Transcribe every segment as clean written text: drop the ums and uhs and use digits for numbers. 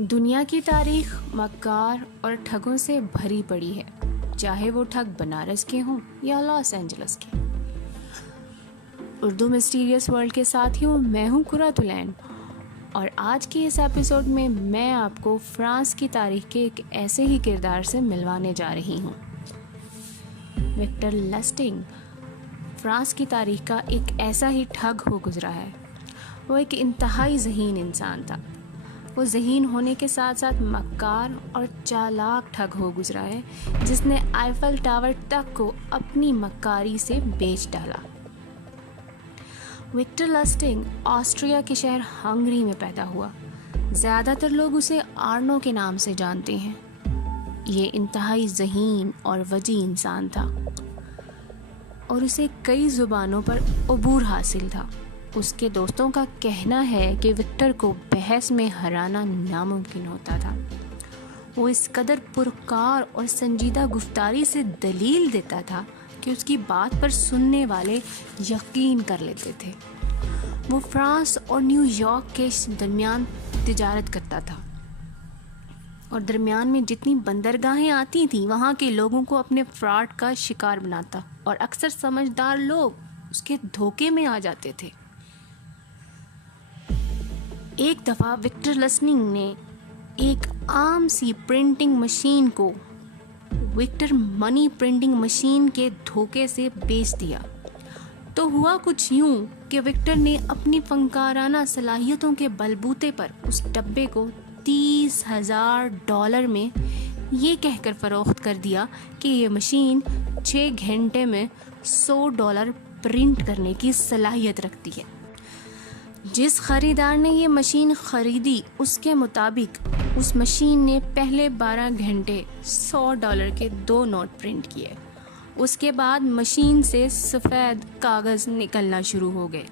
दुनिया की तारीख मक्कार और ठगों से भरी पड़ी है, चाहे वो ठग बनारस के हों या लॉस एंजल्स के। उर्दू मिस्टीरियस वर्ल्ड के साथ हूँ, मैं हूँ कुरातुलैन, और आज की इस एपिसोड में मैं आपको फ्रांस की तारीख के एक ऐसे ही किरदार से मिलवाने जा रही हूँ। विक्टर लस्टिंग फ्रांस की तारीख का एक ऐसा ही ठग हो गुजरा है। वो एक इंतहाई ज़हीन इंसान था। वो ज़हीन होने के साथ साथ मक्कार और चालाक ठग हो गुजरा है, जिसने आईफल टावर तक को अपनी मक्कारी से बेच डाला। विक्टर लस्टिंग ऑस्ट्रिया के शहर हंगरी में पैदा हुआ। ज़्यादातर लोग उसे आर्नो के नाम से जानते हैं। ये इंतहाई ज़हीन और वजी इंसान था और उसे कई ज़ुबानों पर अबूर हासिल था। उसके दोस्तों का कहना है कि विक्टर को बहस में हराना नामुमकिन होता था। वो इस कदर पुरकार और संजीदा गुफ्तारी से दलील देता था कि उसकी बात पर सुनने वाले यकीन कर लेते थे। वो फ्रांस और न्यूयॉर्क के दरमियान तिजारत करता था और दरमियान में जितनी बंदरगाहें आती थीं, वहाँ के लोगों को अपने फ्रॉड का शिकार बनाता और अक्सर समझदार लोग उसके धोखे में आ जाते थे। एक दफ़ा विक्टर लस्टिंग ने एक आम सी प्रिंटिंग मशीन को विक्टर मनी प्रिंटिंग मशीन के धोखे से बेच दिया। तो हुआ कुछ यूं कि विक्टर ने अपनी फनकाराना सलाहियतों के बलबूते पर उस डब्बे को $30,000 में ये कहकर फ़रोख्त कर दिया कि ये मशीन 6 घंटे में $100 प्रिंट करने की सलाहियत रखती है। जिस ख़रीदार ने ये मशीन ख़रीदी, उसके मुताबिक उस मशीन ने पहले 12 घंटे $100 के 2 नोट प्रिंट किए। उसके बाद मशीन से सफ़ेद कागज़ निकलना शुरू हो गए।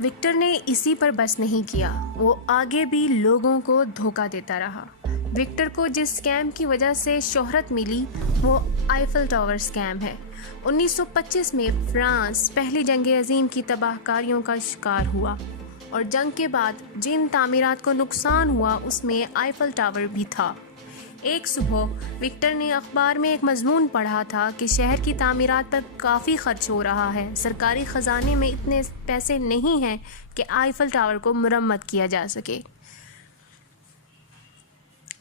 विक्टर ने इसी पर बस नहीं किया, वो आगे भी लोगों को धोखा देता रहा। विक्टर को जिस स्कैम की वजह से शोहरत मिली वो आईफल टावर स्कैम है। 1925 में फ्रांस पहली जंग अज़ीम की तबाहकारियों का शिकार हुआ और जंग के बाद जिन तामीरात को नुकसान हुआ उसमें आईफल टावर भी था। एक सुबह विक्टर ने अखबार में एक मजमून पढ़ा था कि शहर की तामीरात पर काफ़ी खर्च हो रहा है, सरकारी ख़जाने में इतने पैसे नहीं हैं कि आईफल टावर को मुरम्मत किया जा सके।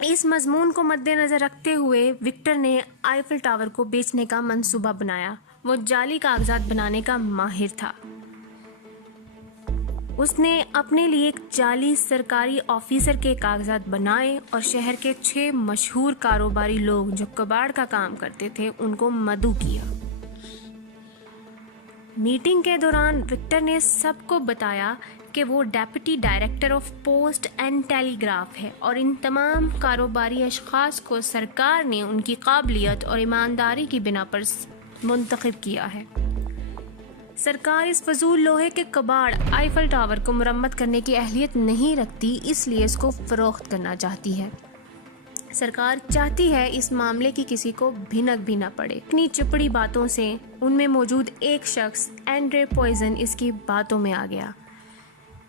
इस मजमून को मद्देनज़र रखते हुए विक्टर ने आईफल टावर को बेचने का मंसूबा बनाया। वो जाली कागजात बनाने का माहिर था। उसने अपने लिए एक जाली सरकारी ऑफिसर के कागजात बनाए और शहर के 6 मशहूर कारोबारी लोग जो कबाड़ का काम करते थे उनको मदऊ किया। मीटिंग के दौरान विक्टर ने सबको बताया कि वो deputy director of post and telegraph है और इन तमाम कारोबारी अशखास को सरकार ने उनकी काबिलियत और ईमानदारी की बिना पर मुंतखब किया है। सरकार इस फजूल लोहे के कबाड़ आईफल टावर को मुरम्मत करने की अहलियत नहीं रखती, इसलिए इसको फ़रोख्त करना चाहती है। सरकार चाहती है इस मामले की किसी को भिनक भी न पड़े। इतनी चुपड़ी बातों से उनमें मौजूद एक शख्स एंड्रे पॉइजन इसकी बातों में आ गया।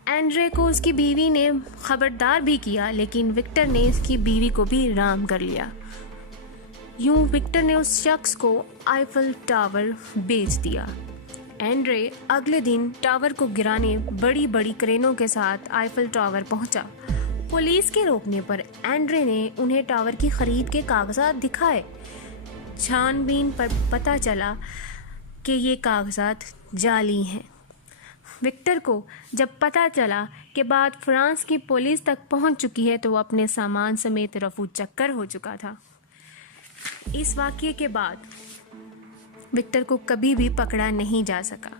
एंड्रे को उसकी बीवी ने खबरदार भी किया, लेकिन विक्टर ने इसकी बीवी को भी राम कर लिया। यूं विक्टर ने उस शख्स को आईफल टावर बेच दिया। एंड्रे अगले दिन टावर को गिराने बड़ी बड़ी क्रेनों के साथ आईफल टावर पहुंचा। पुलिस के रोकने पर एंड्रे ने उन्हें टावर की खरीद के कागजात दिखाए। छानबीन पर पता चला कि ये कागजात जाली हैं। विक्टर को जब पता चला कि बात फ्रांस की पुलिस तक पहुंच चुकी है तो वो अपने सामान समेत रफू चक्कर हो चुका था। इस वाक़ये के बाद विक्टर को कभी भी पकड़ा नहीं जा सका।